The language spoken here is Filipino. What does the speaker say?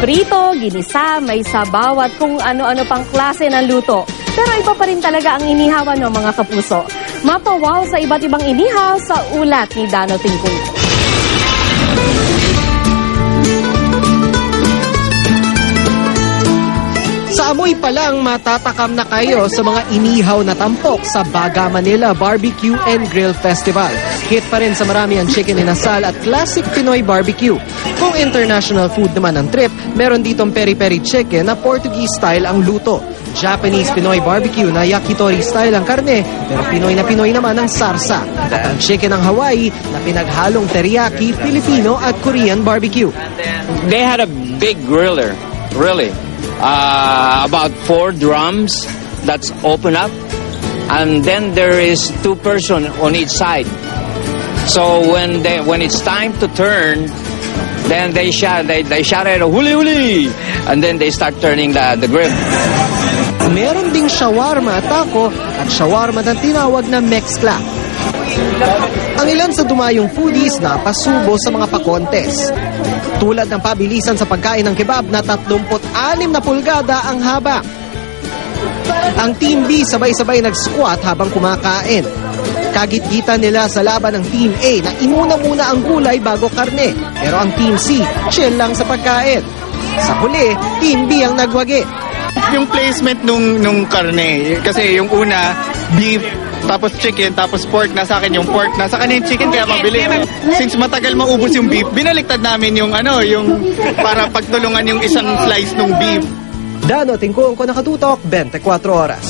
Prito, ginisa, may sabaw at kung ano-ano pang klase ng luto. Pero iba pa rin talaga ang inihawan ng mga kapuso. Mapawaw sa iba't ibang inihaw sa ulat ni Dano Tingkung. Sa amoy pa lang, matatakam na kayo sa mga inihaw na tampok sa Baga Manila Barbecue and Grill Festival. Hit pa rin sa marami ang chicken inasal at classic Pinoy barbecue. Kung international food naman ang trip, meron ditong peri-peri chicken na Portuguese style ang luto. Japanese Pinoy barbecue na yakitori style ang karne, pero Pinoy naman ang sarsa. At ang chicken ng Hawaii na pinaghalong teriyaki, Filipino at Korean barbecue. They had a big griller, really. About 4 drums that's open up, and then there is 2 person on each side. So when it's time to turn, then they shout at huli huli, and then they start turning the grill. Meron ding shawarma at taco at shawarma na tinawag na mezcla. Ang ilan sa dumayong foodies na pasubo sa mga pa-contest. Tulad ng pabilisan sa pagkain ng kebab na 36 na pulgada ang haba. Ang Team B sabay-sabay nag-squat habang kumakain. Kagit-gitan nila sa laban ng Team A na inuna muna ang gulay bago karne. Pero ang Team C, chill lang sa pagkain. Sa huli, Team B ang nagwagi. Yung placement nung karne, kasi yung una, beef, tapos chicken, tapos pork, nasa akin yung pork, nasa kanin yung chicken, kaya mabili. Since matagal maubos yung beef, binaliktad namin yung para pagtulungan yung isang slice ng beef. Dano Tingkung ko nakatutok, 24 oras.